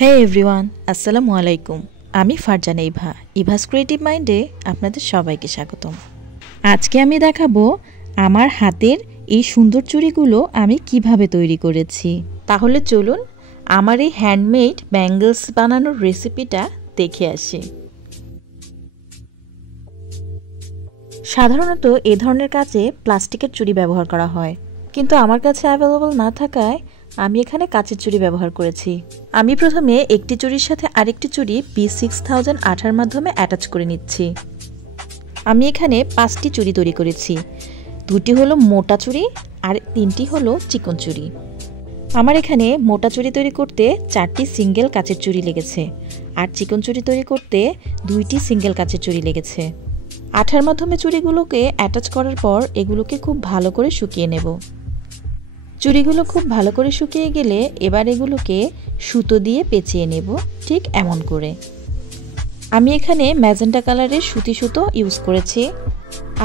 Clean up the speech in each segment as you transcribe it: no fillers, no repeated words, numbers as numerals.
হে everyone, আসসালামু আলাইকুম। আমি ফারজানা ইভাস ক্রিয়েটিভ মাইন্ডে আপনাদের সবাইকে স্বাগতম। আজকে আমি দেখাবো আমার হাতের এই সুন্দর চুড়িগুলো আমি কিভাবে তৈরি করেছি। তাহলে চলুন আমার এই হ্যান্ডমেড ব্যাঙ্গলস বানানোর রেসিপিটা দেখে আসি। সাধারণত এ ধরনের কাজে প্লাস্টিকের চুড়ি ব্যবহার করা হয়, কিন্তু আমার কাছে অ্যাভেলেবল না থাকায় আমি এখানে কাচের চুড়ি ব্যবহার করেছি। আমি প্রথমে একটি চুড়ির সাথে আরেকটি চুড়ি P6000 আঠার মাধ্যমে অ্যাটাচ করে নিচ্ছি। আমি এখানে 5টি চুড়ি তৈরি করেছি, 2টি হলো মোটা চুড়ি আর 3টি হলো চিকন চুড়ি। আমার এখানে মোটা চুড়ি তৈরি করতে 4টি সিঙ্গেল কাচের চুড়ি লেগেছে, আর চিকন চুড়ি তৈরি করতে 2টি সিঙ্গেল কাচের চুড়ি লেগেছে। আঠার মাধ্যমে চুড়িগুলোকে অ্যাটাচ করার পর এগুলোকে খুব ভালো করে শুকিয়ে নেব। চুড়িগুলো খুব ভালো করে শুকিয়ে গেলে এবার এগুলোকে সুতো দিয়ে পেঁচিয়ে নেব, ঠিক এমন করে। আমি এখানে ম্যাজেন্টা কালারের সুতি সুতো ইউজ করেছি।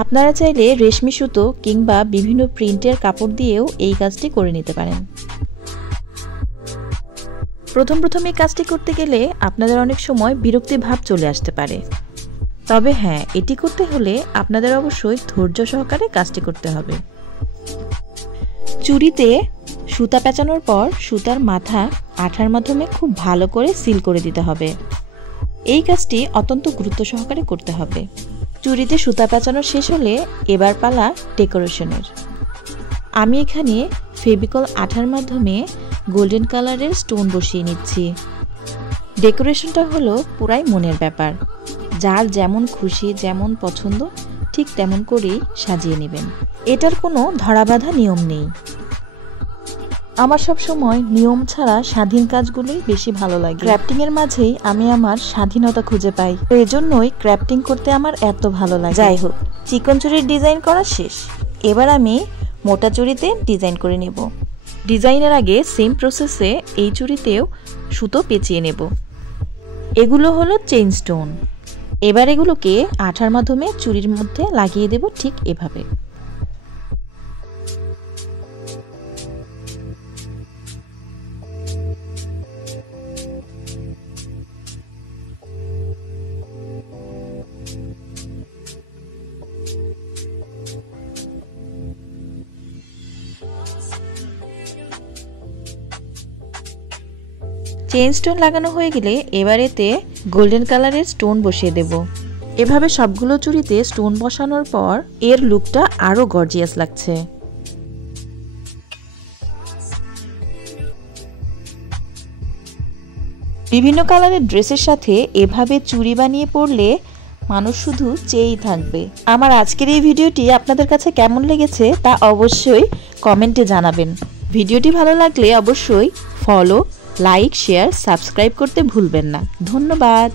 আপনারা চাইলে রেশমি সুতো কিংবা বিভিন্ন প্রিন্টের কাপড় দিয়েও এই কাজটি করে নিতে পারেন। প্রথম এই কাজটি করতে গেলে আপনাদের অনেক সময় বিরক্তি ভাব চলে আসতে পারে, তবে হ্যাঁ, এটি করতে হলে আপনাদের অবশ্যই ধৈর্য সহকারে কাজটি করতে হবে। চুড়িতে সুতা পেঁচানোর পর সুতার মাথা আঠার মাধ্যমে খুব ভালো করে সিল করে দিতে হবে। এই কাজটি অত্যন্ত গুরুত্ব সহকারে করতে হবে। চুড়িতে সুতা পেঁচানো শেষ হলে এবার পালা ডেকোরেশনের। আমি এখানে ফেভিকল আঠার মাধ্যমে গোল্ডেন কালারের স্টোন বসিয়ে নিচ্ছি। ডেকোরেশনটা হলো পুরাই মনের ব্যাপার, যার যেমন খুশি যেমন পছন্দ ঠিক তেমন করেই সাজিয়ে নেবেন। এটার কোনো ধরাবাঁধা নিয়ম নেই। আমার সব সময় নিয়ম ছাড়া স্বাধীন কাজগুলোই বেশি ভালো লাগে। ক্রাফটিং এর মাঝেই আমি আমার স্বাধীনতা খুঁজে পাই, তো এজন্যই ক্রাফটিং করতে আমার এত ভালো লাগে। যাই হোক, চিকন চুড়ির ডিজাইন করা শেষ, এবার আমি মোটা চুড়িতে ডিজাইন করে নেব। ডিজাইনের আগে সেম প্রসেসে এই চুড়িতেও সুতো পেঁচিয়ে নেব। এগুলো হলো চেইন স্টোন। এবার এগুলোকে আঠার মাধ্যমে চুড়ির মধ্যে লাগিয়ে দেব, ঠিক এভাবে। চেইন স্টোন লাগানো হয়ে গেলে এবার এতে গোল্ডেন কালারের স্টোন বসিয়ে দেব। এভাবে সবগুলো চুড়িতে স্টোন বসানোর পর এর লুকটা আরো গর্জিয়াস লাগছে। বিভিন্ন কালারের ড্রেসের সাথে এভাবে চুড়ি বানিয়ে পরলে মানুষ শুধু চেয়েই থাকবে। আমার আজকের এই ভিডিওটি আপনাদের কাছে কেমন লেগেছে তা অবশ্যই কমেন্টে জানাবেন। ভিডিওটি ভালো লাগলে অবশ্যই ফলো, লাইক, শেয়ার, সাবস্ক্রাইব করতে ভুলবেন না। ধন্যবাদ।